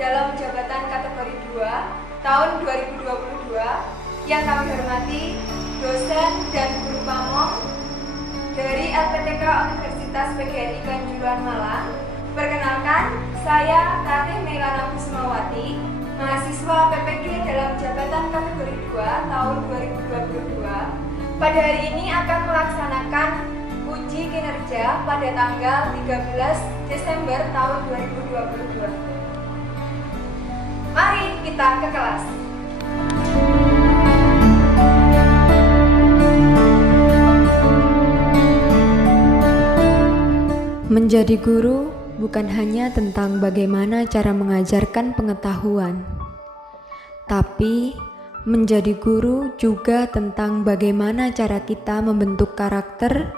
dalam jabatan kategori 2 tahun 2022 yang kami hormati dosen dan guru pamong dari LPTK Universitas PGRI Kanjuruhan Malang. Perkenalkan, saya Ratih Meilana Kusmawati, mahasiswa PPG dalam jabatan kategori 2 tahun 2022. Pada hari ini akan melaksanakan uji kinerja pada tanggal 13 Desember tahun 2022. Mari kita ke kelas. Menjadi guru bukan hanya tentang bagaimana cara mengajarkan pengetahuan, tapi menjadi guru juga tentang bagaimana cara kita membentuk karakter,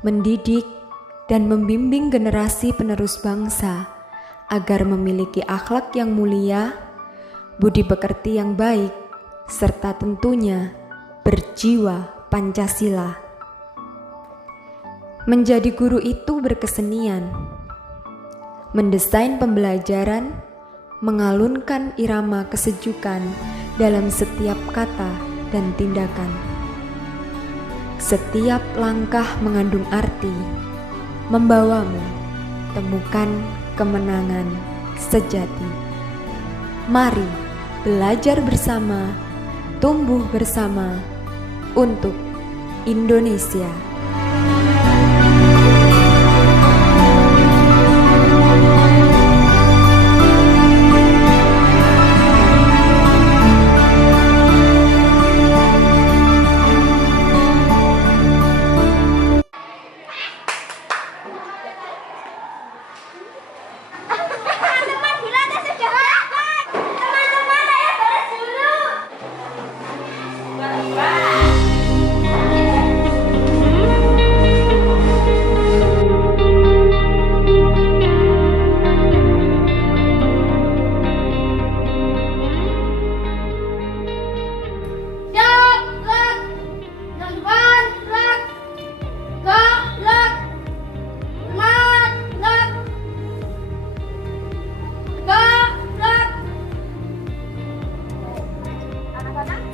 mendidik, dan membimbing generasi penerus bangsa agar memiliki akhlak yang mulia, budi pekerti yang baik, serta tentunya berjiwa Pancasila. Menjadi guru itu berkesenian, mendesain pembelajaran, mengalunkan irama kesejukan dalam setiap kata dan tindakan. Setiap langkah mengandung arti, membawamu temukan kemenangan sejati. Mari belajar bersama, tumbuh bersama untuk Indonesia.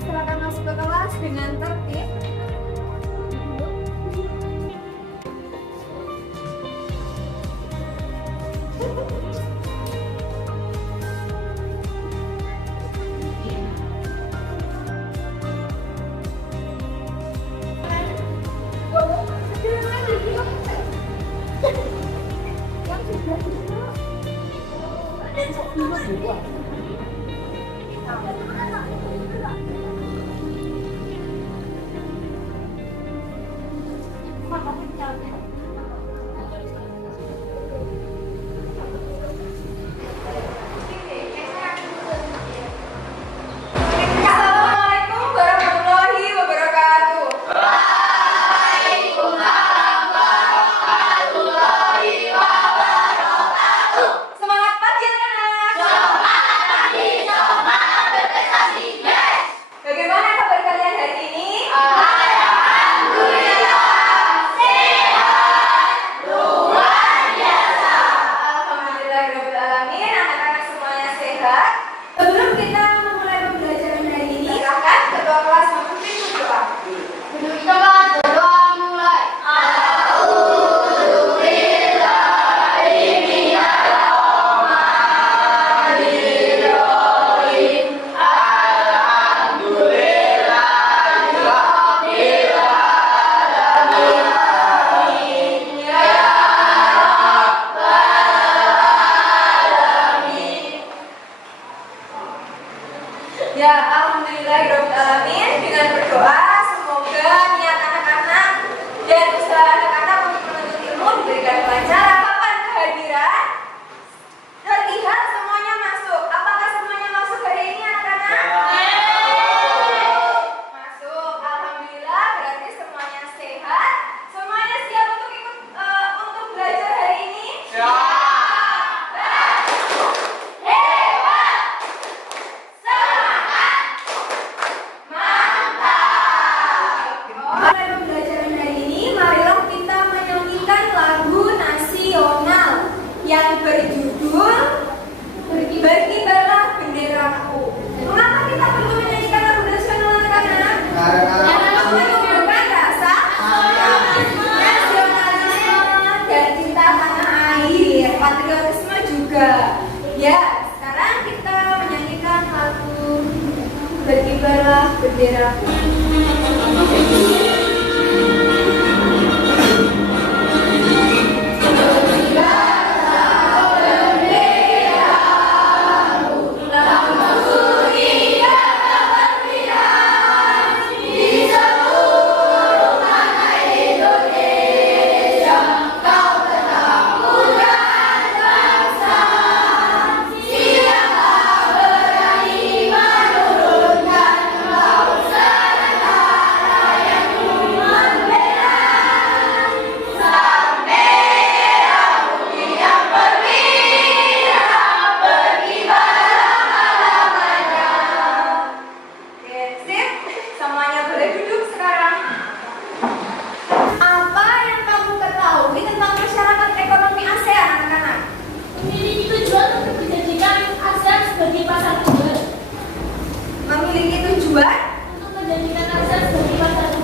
Silakan masuk ke kelas dengan tertib. Assalamualaikum warahmatullahi wabarakatuh. Semangat pagi anak-anak. Bagaimana kabar kalian hari ini? Alhamdulillahirrahmanirrahim, anak-anak semuanya sehat. Sebelum kita memulai pembelajaran hari ini, silakan ketua kelas memimpin berdoa. Ya, alhamdulillahirrahmanirrahim. Dengan berdoa, semoga niat anak-anak dan usaha anak-anak untuk menuntut ilmu diberikan kelancaran. Kapan kehadiran? Terlihat semuanya masuk. Apakah semuanya masuk hari ini anak-anak? Masuk. Alhamdulillah, berarti semuanya sehat. Semuanya siap untuk ikut untuk belajar hari ini? Mantap. menumbuhkan rasa nasionalisme dan cinta tanah air, patriotisme juga. Ya, sekarang kita menyanyikan lagu Berkibarlah Bendera.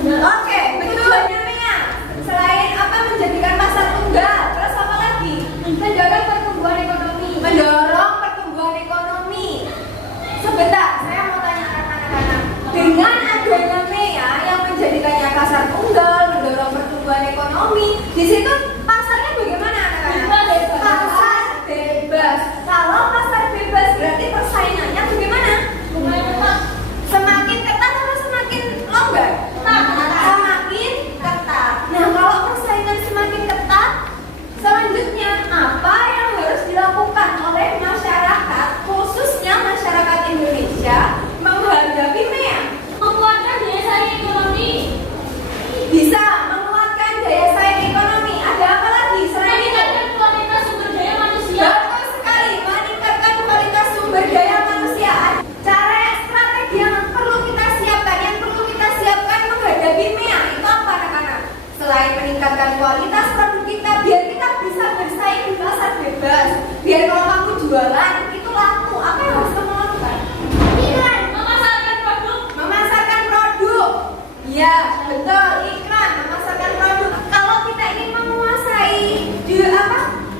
Oke, betul namanya. Selain apa menjadikan pasar tunggal, terus apa lagi? Mendorong pertumbuhan ekonomi. Mendorong pertumbuhan ekonomi. Sebentar, saya mau tanya anak-anak. Dengan adanya MEA yang menjadikannya pasar tunggal, mendorong pertumbuhan ekonomi, di situ pasarnya bagaimana anak-anak? Pasar bebas. Kalau pasar bebas berarti persaingannya bagaimana? Semakin ketat atau semakin longgar? Semakin ketat. Nah, kalau persaingan semakin ketat, selanjutnya apa yang harus dilakukan oleh masyarakat, khususnya masyarakat Indonesia, menghadapi MEA? Menguatkan daya saing ekonomi. Bisa menguatkan daya saing ekonomi. Ada apa lagi selain itu? Meningkatkan kualitas sumber daya manusia. Betul sekali, meningkatkan kualitas sumber daya manusia. Cara strategi yang perlu kita siapkan, menghadapi MEA itu apa anak-anak? Selain meningkatkan kualitas produk kita, biar kita bisa bersaing di pasar bebas, biar kalau kamu jualan itu laku, apa yang harus kamu lakukan? Iklan, Memasarkan produk. memasarkan produk. Ya, betul, iklan, memasarkan produk. Kalau kita ingin menguasai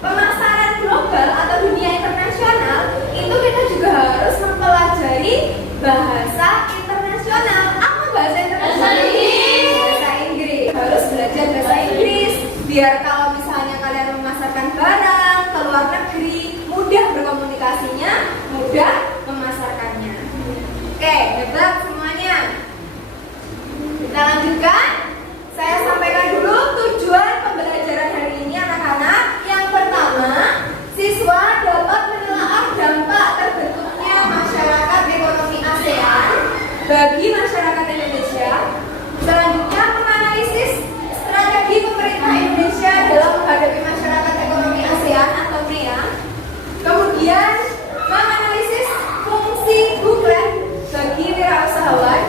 pemasaran global atau dunia internasional, itu kita juga harus mempelajari bahasa internasional. Apa bahasa internasional? Bahasa Inggris. Harus belajar bahasa Inggris biar kalau misalnya kalian memasarkan barang ke luar negeri, mudah berkomunikasinya, mudah memasarkannya. Oke, hebat semuanya. Kita lanjutkan. Saya sampaikan dulu tujuan pembelajaran hari ini anak-anak. Yang pertama, siswa dapat menelaah dampak terbentuknya masyarakat ekonomi ASEAN bagi masyarakat Indonesia. Selanjutnya, menganalisis strategi pemerintah Indonesia dalam menghadapi masyarakat ekonomi ASEAN atau MEA. Kemudian, menganalisis fungsi buklet bagi wirausahawan.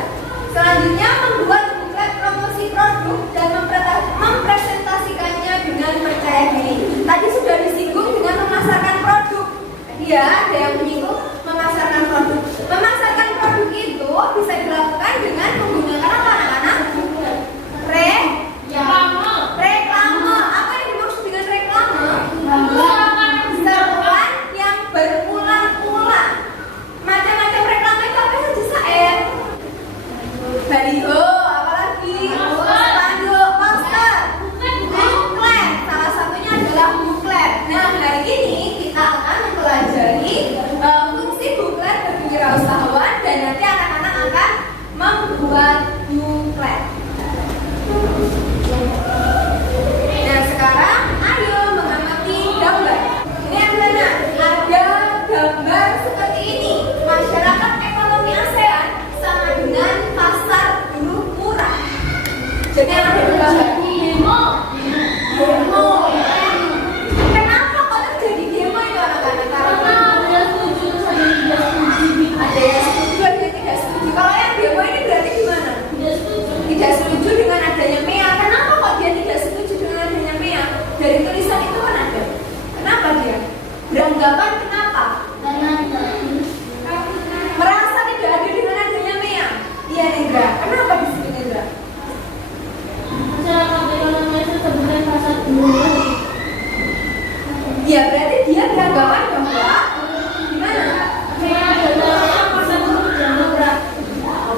Selanjutnya, membuat buklet promosi produk dan mempresentasikannya dengan percaya diri. Tadi sudah disinggung dengan memasarkan produk. Ya, ada yang menyinggung memasarkan produk. Memasarkan produk itu bisa dilakukan dengan menggunakan apa anak-anak? Reklame. Apa yang dimaksud dengan reklame? Seruan yang berulang-ulang. Macam-macam reklame itu apa saja Saen? Baliho, apalagi? Spanduk, poster, buklet. Salah satunya adalah buklet. Nah, hari ini kita akan mempelajari fungsi buklet bagi wirausahawan dan nanti anak-anak akan membuat buklet. Nah, sekarang ayo mengamati gambar. Ini anak-anak, ada gambar seperti ini. Masyarakat ekonomi ASEAN sama dengan pasar buruh murah. Jadi yang ada di gambar demo. Kenapa kok terjadi demo itu anak-anak? Karena Ada yang setuju, ada yang tidak setuju. ada yang setuju, ada yang tidak setuju. Kalau yang demo ini berarti gimana?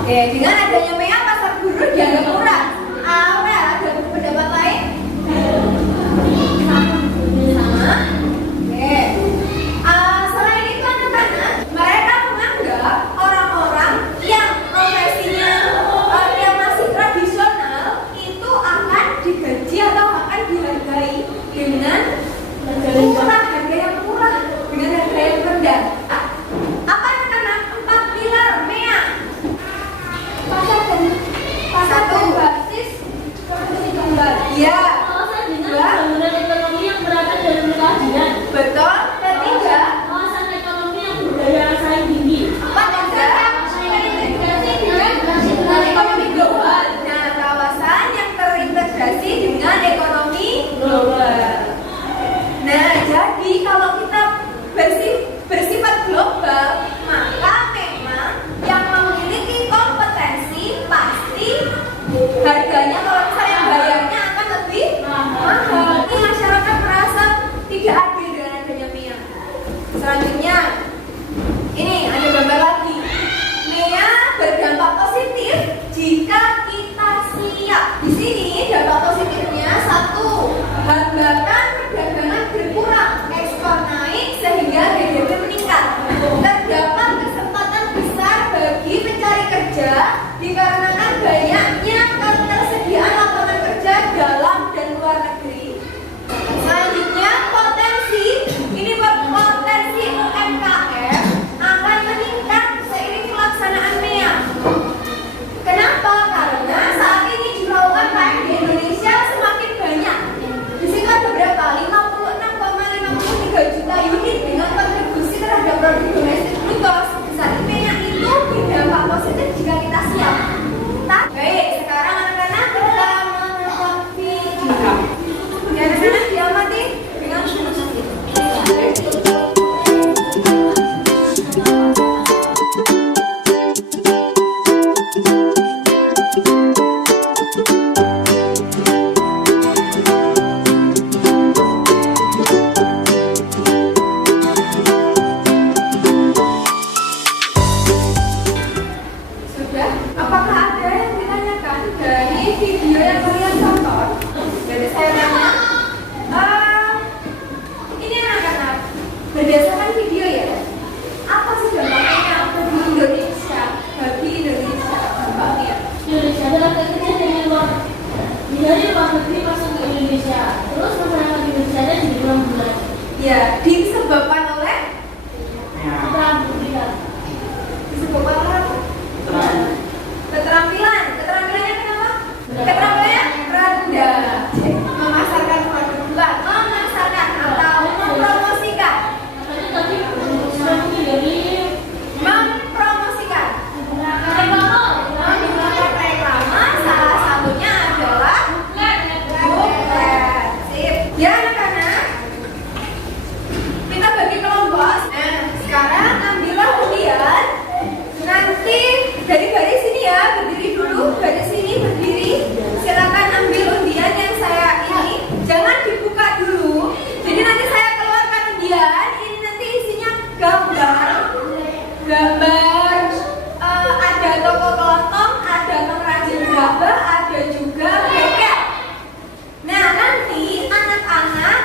Oke, dengan adanya MEA pasar buruh dianggap murah. Aurel, ada pendapat lain? Sama? Oke. Selain itu anak-anak, mereka menganggap orang-orang yang profesinya yang masih tradisional itu akan digaji atau akan dihargai dengan murah, harga yang murah, dengan harga yang rendah. Apa anak-anak? 4 pilar MEA. Pasar berbasis produksi tunggal. Iya. Kawasan dengan pembangunan ekonomi yang berasal dari pengkajian. Betul. Ketiga, Kawasan ekonomi yang berdaya saing tinggi. terintegrasi dengan ekonomi global. Nah, kawasan yang terintegrasi dengan ekonomi global. Nah, jadi kalau kita bersifat global, maka memang yang memiliki kompetensi pasti harganya kalau misalnya bayarnya akan lebih mahal. Ini masyarakat merasa tidak adil dengan adanya MEA. Selanjutnya, ini ada gambar lagi. MEA berdampak positif jika kita siap. Di sini dampak positifnya 1, hambatan perdagangan berkurang, ekspor naik sehingga GDP meningkat. Terdapat kesempatan besar bagi pencari kerja dikarenakan banyaknya ketersediaan lapangan kerja dalam dan luar negeri. Selanjutnya potensi UMKM akan meningkat seiring pelaksanaan MEA. Kenapa? Karena saat ini jumlah UMKM di Indonesia semakin banyak. Di sini ada berapa? 56,53 juta unit dengan kontribusi terhadap produk domestik bruto sebesar MEA itu berdampak positif jika kita siap. Baik, sekarang anak-anak kita menonton video. Ya, anak-anak diamati dengan sudah. Apakah ada yang ditanyakan dari video yang kalian tonton? Jadi saya tanya, ini anak-anak berdasarkan video ya, apa sih dampaknya bagi Indonesia? Bagi Indonesia dampaknya? Indonesia adalah kerja dari luar negeri masuk ke Indonesia. Terus masyarakat Indonesia ada di 6 bulan. Ya, disebabkan oleh Keterampilan. disebabkan oleh apa? Keterampilan. Keterampilannya kenapa? Keterampilannya rendah. Memasarkan produk bukan memasarkan atau mempromosikan. Makanya tadi strategi dari Mempromosikan. reklame. Menggunakan reklama salah satunya adalah buklet. Sip. Ya anak-anak, kita bagi kelompok. Nah, sekarang ambillah undian. Nanti dari baris sini ya, berdiri dulu. Baris sini berdiri. Silakan ambil undian yang saya ini. Jangan dibuka dulu. Jadi nanti saya keluarkan undian. Ini nanti isinya gambar. Ada toko kelontong, ada pengrajin gerabah, ada juga bengkel. Nah, nanti anak-anak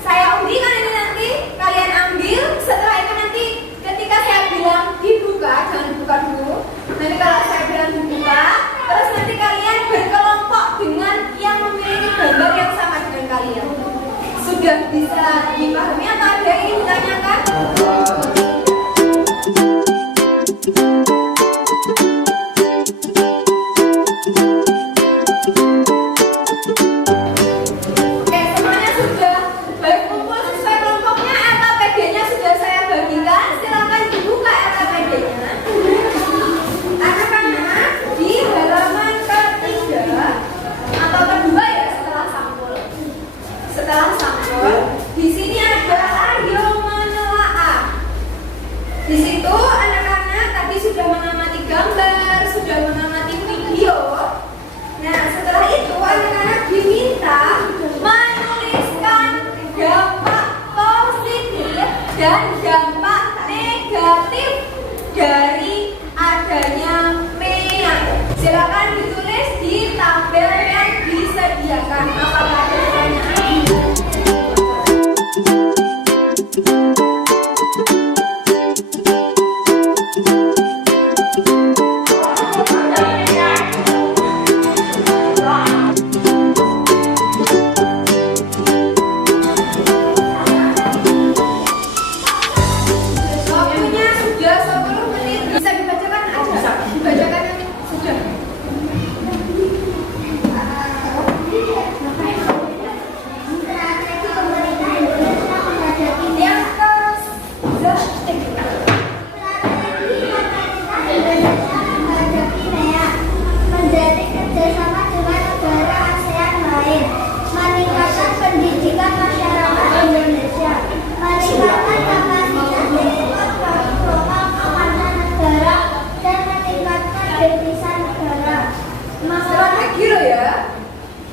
saya undikan ini nanti kalian ambil. Setelah itu nanti ketika saya bilang dibuka, jangan dibuka dulu. Nanti kalau saya bilang dibuka, terus nanti kalian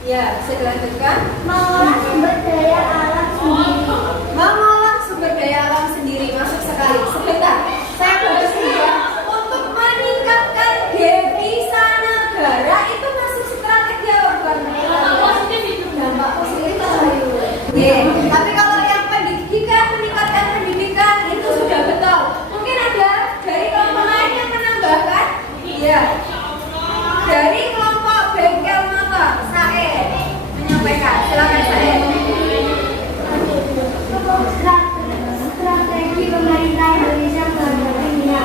Ya, bisa dilanjutkan. Mengolah sumber daya alam sendiri. Mengolah sumber daya alam sendiri, masuk sekali. Sebentar, saya baru ya. Untuk meningkatkan devisa negara itu masuk strategi apa bukan? Dampak positif itu. Dampak positif ayo. Tapi kalau yang pendidikan, meningkatkan pendidikan itu sudah betul. Mungkin ada dari kelompok lain yang menambahkan? Iya. Dari kelompok bengkel motor, saya menyampaikan. Silakan saya. Strategi pemerintah Indonesia mengenai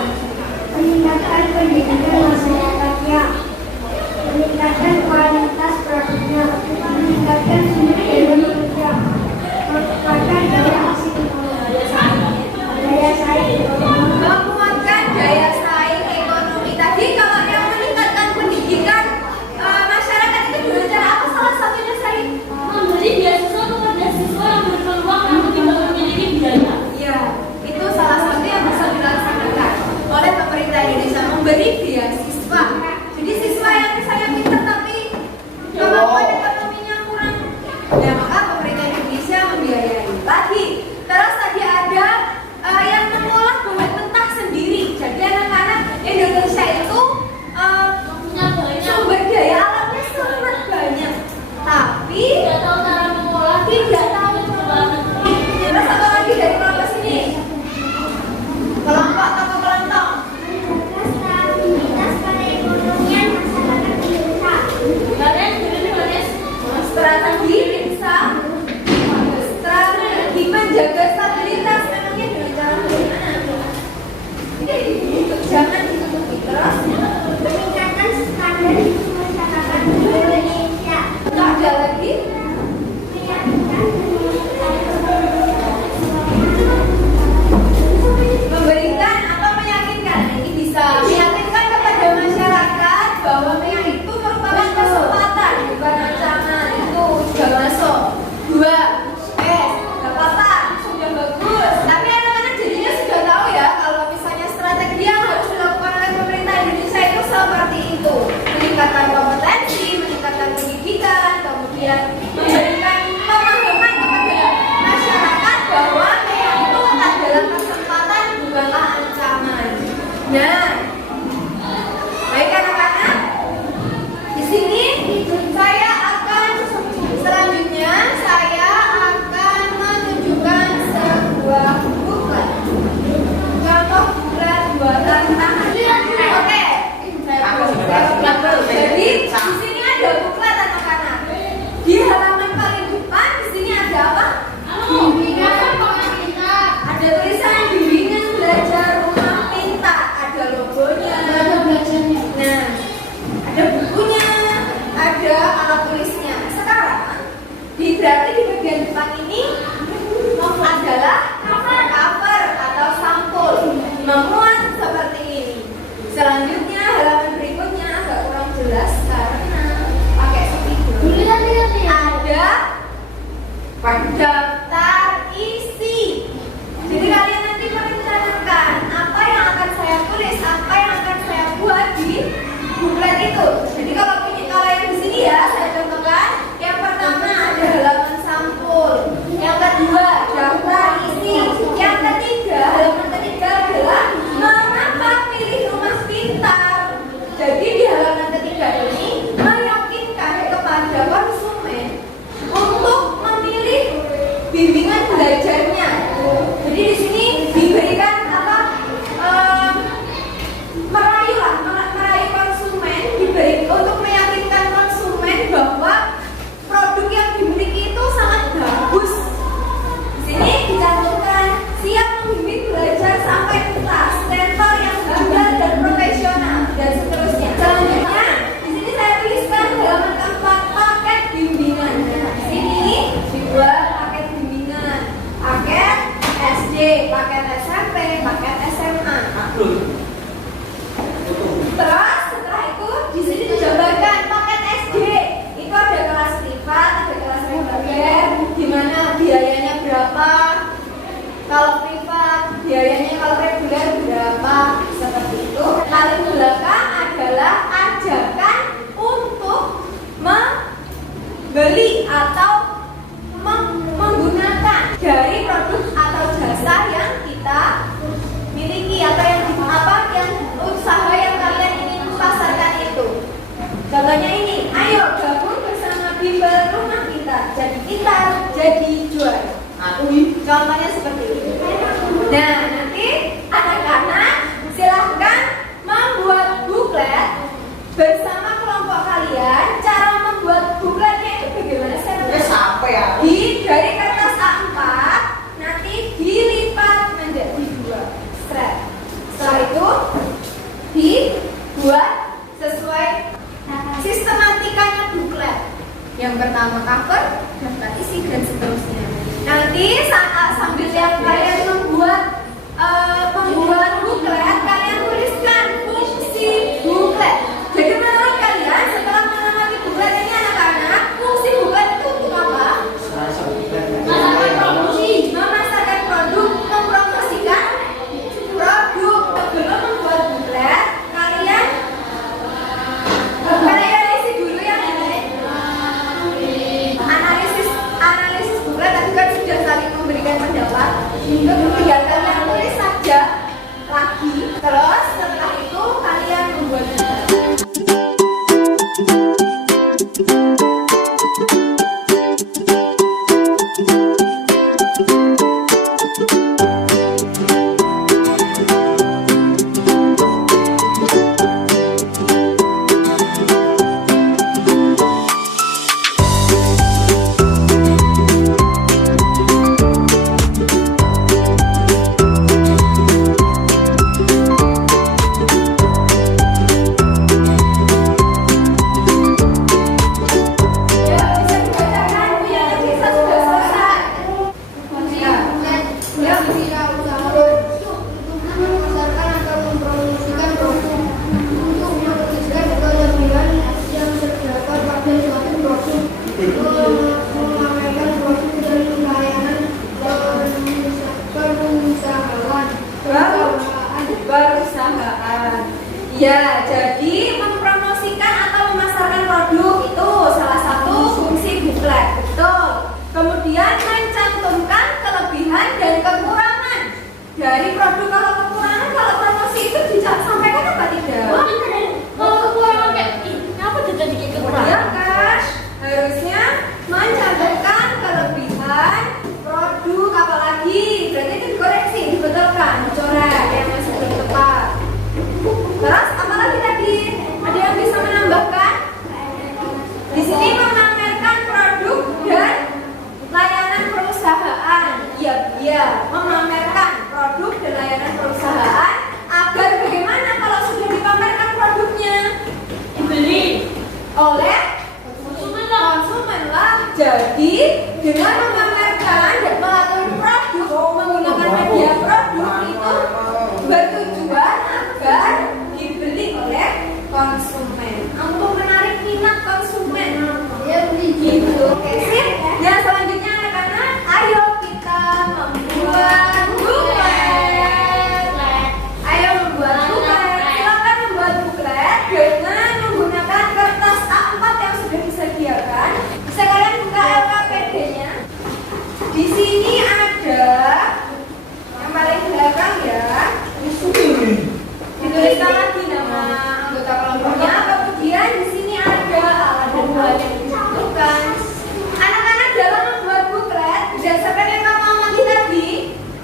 meningkatkan pendidikan masyarakatnya, meningkatkan kualitas produknya, meningkatkan sumber daya manusia, meningkatkan daya saing ekonomi. Menguatkan daya saing ekonomi. Tadi kalau yang meningkatkan pendidikan masyarakat itu dengan cara apa? Salah satunya saya Memberi beasiswa kepada siswa yang berpeluang namun tidak memiliki biaya. ya, itu salah satu yang bisa dilaksanakan oleh pemerintah Indonesia, memberi beasiswa. Jadi siswa yang misalnya pintar tapi kemampuan ekonominya kurang, ya maka pemerintah Indonesia membiayai. Lagi, terus tadi ada yang mengolah bahan mentah sendiri. Jadi anak-anak Indonesia itu Punya banyak. sumber daya alamnya sangat banyak, tapi Tidak tahu cara mengolah. tidak tahu. Terus satu lagi dari kelompok sini, kelompok toko kelontong. Stabilitas pada ekonomian masyarakat Indonesia. Kalian jadi Banes? Strategi bisa, strategi menjaga stabilitas memangnya dengan cara bagaimana? Jangan ditutupi terus. Meningkatkan standar hidup masyarakat Indonesia. Ada lagi. Memberikan atau meyakinkan, ini bisa meyakinkan kepada masyarakat bahwa yang itu merupakan kesempatan bukan ancaman. Itu sudah masuk. 2, gak apa-apa, sudah bagus. Tapi anak-anak jadinya sudah tahu ya kalau misalnya strategi yang harus dilakukan oleh pemerintah Indonesia itu seperti itu. Meningkatkan kompetensi, meningkatkan pendidikan, kemudian memberikan pemahaman kepada masyarakat bahwa itu adalah kesempatan bukanlah ancaman. Nah, baik anak-anak, di sini saya akan selanjutnya saya akan menunjukkan sebuah buklet. Contoh buklet buatan tangan. Oke. Jadi di sini ada buklet anak-anak. Di halaman paling depan di sini ada apa? Ada tulisan bimbingan belajar rumah pintar. Ada logonya. Nah, ada bukunya, ada alat tulisnya. Sekarang, berarti di bagian depan ini adalah cover atau sampul memuat seperti ini. Selanjutnya halaman berikutnya agak kurang jelas karena pakai spidol. Ada daftar isi. Jadi kalian nanti merencanakan apa yang akan saya tulis, apa yang akan saya buat di buklet itu. Jadi kalau yang di sini ya saya contohkan. Yang pertama ada halaman sampul. Yang kedua daftar isi. Yang ketiga halaman ketiga adalah mengapa pilih rumah pintar. Jadi di halaman ketiga ini meyakinkan kepada konsumen untuk memilih membeli atau menggunakan dari produk atau jasa yang kita miliki atau yang usaha yang kalian ingin pasarkan itu. Contohnya ini, ayo gabung bersama bimbel rumah kita, jadi juara. Contohnya seperti ini. Nah, nanti anak-anak silahkan membuat buklet bersama kelompok kalian. Cara membuat bukletnya itu bagaimana sih? Dari kertas A4 nanti dilipat menjadi 2 strap. Setelah itu dibuat sesuai sistematikanya buklet. Yang pertama cover, daftar isi dan seterusnya. Nanti saat sambil yang kalian membuat buklet, kalian tuliskan fungsi buklet. Jadi menurut kalian setelah mengamati buklet ini anak-anak, fungsi buklet itu untuk apa? Memasarkan produk, mempromosikan produk. Sebelum membuat buklet, kalian isi dulu yang ini. Analisis buklet tadi kan sudah saling memberikan pendapat. Kemudian kalian tulis saja lagi. Terus setelah itu kalian membuat buklet. Perusahaan. Ya, jadi mempromosikan atau memasarkan produk itu salah satu fungsi buklet. Betul. Kemudian mencantumkan kelebihan dan kekurangan dari produk. Kalau kekurangan, kalau promosi itu disampaikan apa tidak? Kalau kekurangan kayak apa jadi kekurangan? Ya kan? Harusnya mencantumkan kelebihan produk, apalagi berarti itu dikoreksi, dibetulkan, dicoret yang masih belum tepat. Terus apalagi tadi? Ada yang bisa menambahkan? Di sini memamerkan produk dan layanan perusahaan. Iya, memamerkan produk dan layanan perusahaan agar bagaimana kalau sudah dipamerkan produknya? Dibeli Oleh konsumen lah. Jadi dengan memamerkan dan melalui produk menggunakan media produk itu bertujuan agar dibeli oleh konsumen untuk menarik minat konsumen. Ya begitu. Oke sip. Dan selanjutnya anak-anak, ayo kita membuat buklet. Ayo membuat buklet. Silakan membuat buklet dengan menggunakan kertas A4 yang sudah disediakan. Bisa kalian buka LKPD-nya. Di sini ada yang paling belakang ya. Dituliskan lagi nama anggota kelompoknya. Kemudian di sini ada alat dan bahan yang dibutuhkan. Anak-anak dalam membuat buklet berdasarkan yang kamu amati tadi,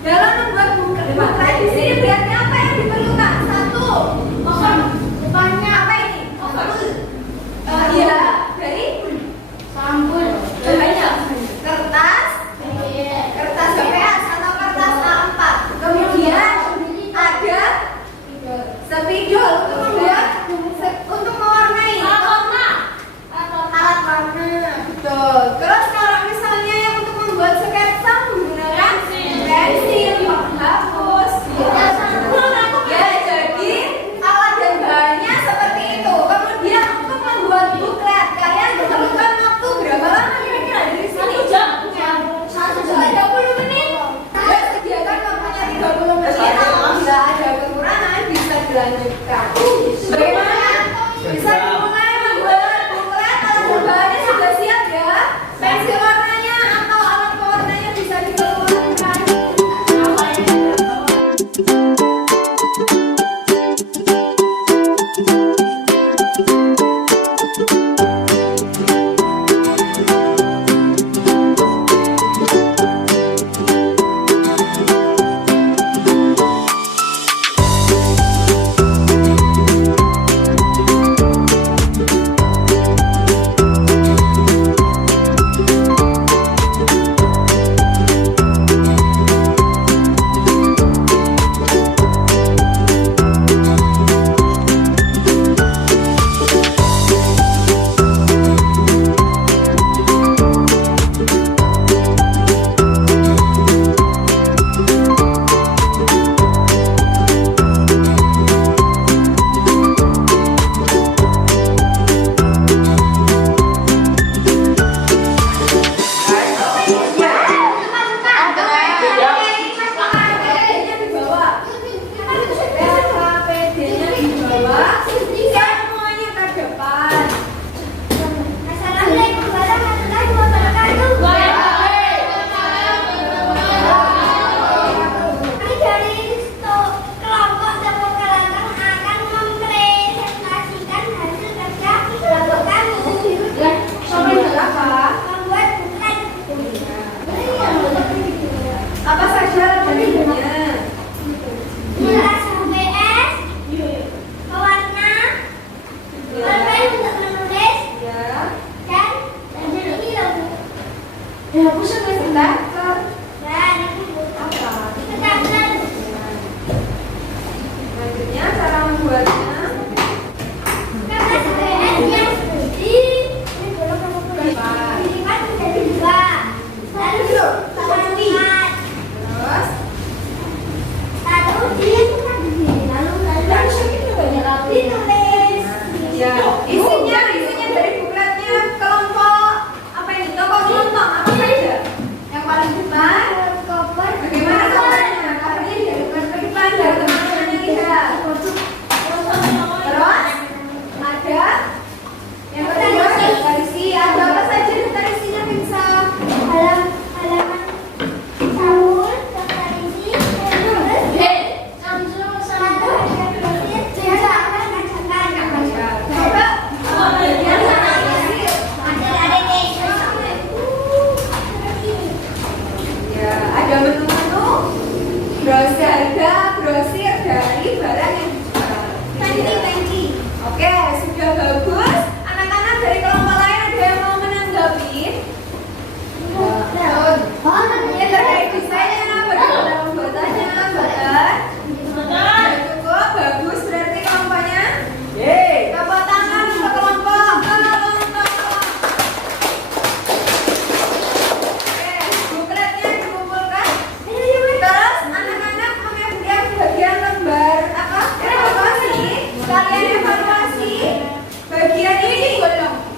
dalam membuat buklet di sini berarti apa yang diperlukan? Satu, depannya apa ini? Iya, dari sampul banyak kertas BPS atau kertas A4. Kemudian ada spidol untuk membuat untuk mewarnai alat warna. Betul. Terus kalau misalnya yang untuk membuat sketsa menggunakan pensil, penghapus. Ya, jadi alat dan bahannya seperti itu. Kemudian untuk membuat buklet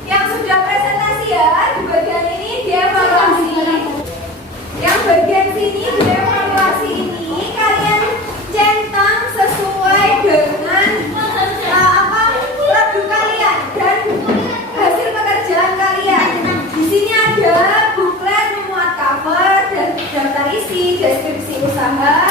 yang sudah presentasi ya di bagian ini dievaluasi. Yang bagian sini dievaluasi ini kalian centang sesuai dengan produk kalian dan hasil pekerjaan kalian. Di sini ada buklet memuat cover dan daftar isi, deskripsi usaha,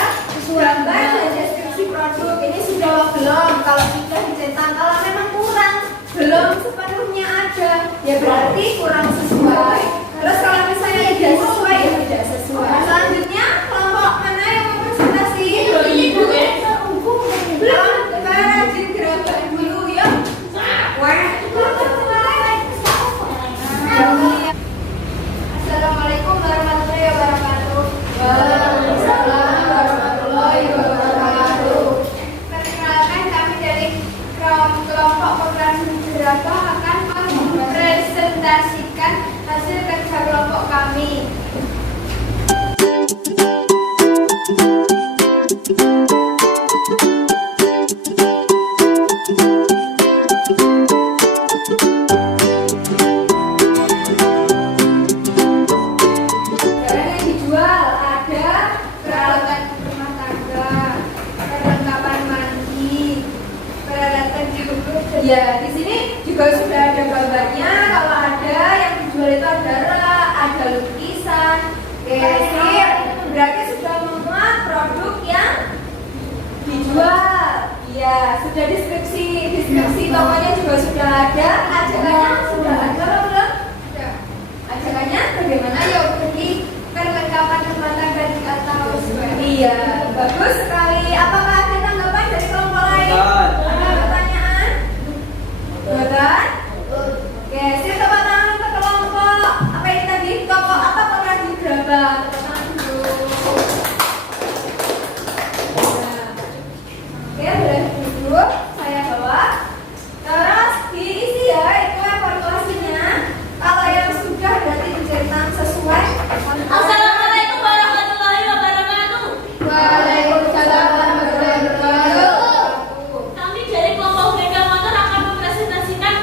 gambar dan deskripsi produk. Ini sudah belum? Kalau sudah dicetak, kalau memang kurang, belum sepenuhnya ada, ya berarti kurang sesuai. Terus kalau misalnya tidak sesuai, ya tidak sesuai. Selanjutnya kelompok mana yang mau presentasi? Belum. Rajin gerakan dulu ya. Assalamualaikum warahmatullahi wabarakatuh. Waalaikumsalam warahmatullahi wabarakatuh. Perkenalkan, kami dari kelompok Koperasi Gerabah akan mempresentasikan hasil kerja kelompok kami. Ya, di sini juga sudah ada gambarnya. Kalau ada yang dijual itu ada lukisan, gesir, berarti sudah memuat produk yang dijual. Ya, sudah deskripsi tokonya juga sudah ada. Ajakannya sudah ada belum? Ajakannya bagaimana? Ya, pergi perlengkapan rumah tangga di atas. Iya, bagus sekali. Apakah ada tanggapan dari kelompok lain? Ada pertanyaan? Betul? Oke, siap tepuk tangan untuk kelompok. Apa ini tadi? Kelompok apa? Koperasi Gerabah. Tepuk tangan dulu. Nah. Oke, boleh duduk. Saya bawa. Terus diisi ya, itu evaluasinya. Kalau yang sudah berarti dicetak sesuai. Assalamualaikum warahmatullahi wabarakatuh. Waalaikumsalam warahmatullahi wabarakatuh. Kami dari kelompok bengkel motor akan mempresentasikan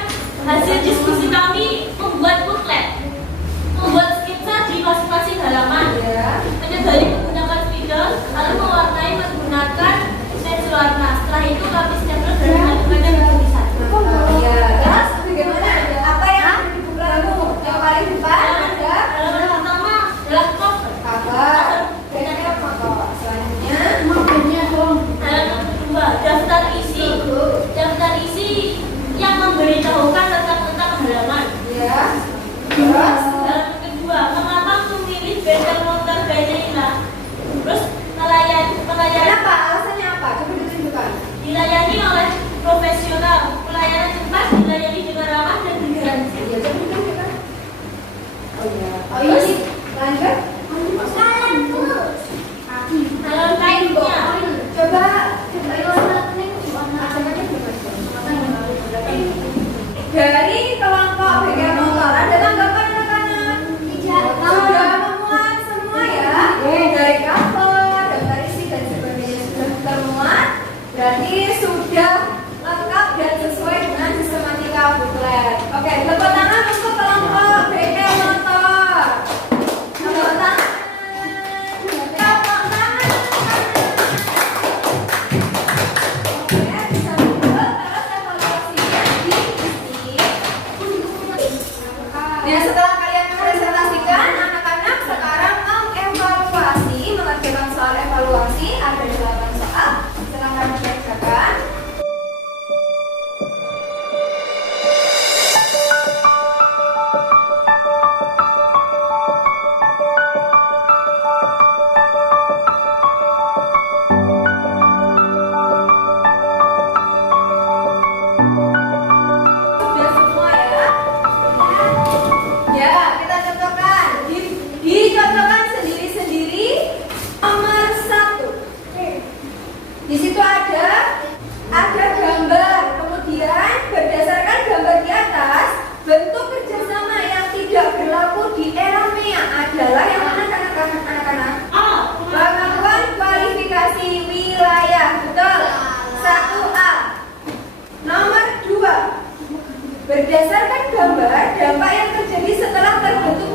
hasil diskusi kami membuat buklet, membuat skitsa di masing-masing halaman, menyadari menggunakan spidol, lalu mewarnai menggunakan pensil warna. Setelah itu kami stempel dan mengadukannya ke tulisan. Iya, terus bagaimana? Apa yang ada di bukumu? Yang paling depan ada Halaman pertama adalah cover. kabar. Bagaimana motor? Selanjutnya Halaman kedua daftar isi. Daftar isi yang memberitahukan tentang halaman. ya. Terus Halaman kedua, mengapa memilih bengkel motor Gainela? Terus pelayanan kenapa? Alasannya apa? Coba ditunjukkan. dilayani oleh profesional, pelayanan cepat, dilayani dengan ramah dan bergaransi. Iya, coba ditunjukkan. Oh iya. Oh iya sih. Lanjut. Halaman kainnya, Coba dari kelompok bengkel motor ada tanggapan anak-anak? Sudah memuat semua ya. Dari cover, daftar isi dan sebagainya sudah termuat. Berarti sudah lengkap dan sesuai dengan sistematika buklet. Oke, tepuk tangan untuk kelompok bengkel motor. Tepuk tangan. Tepuk tangan. Oke, bisa dulu. Terus evaluasinya di sini. Nah, setelah kalian mempresentasikan, anak-anak sekarang mengevaluasi, mengerjakan soal evaluasi. Ada 8 soal. Silakan dikerjakan. Sudah semua ya? Ya, gambar dampak yang terjadi setelah terbentuk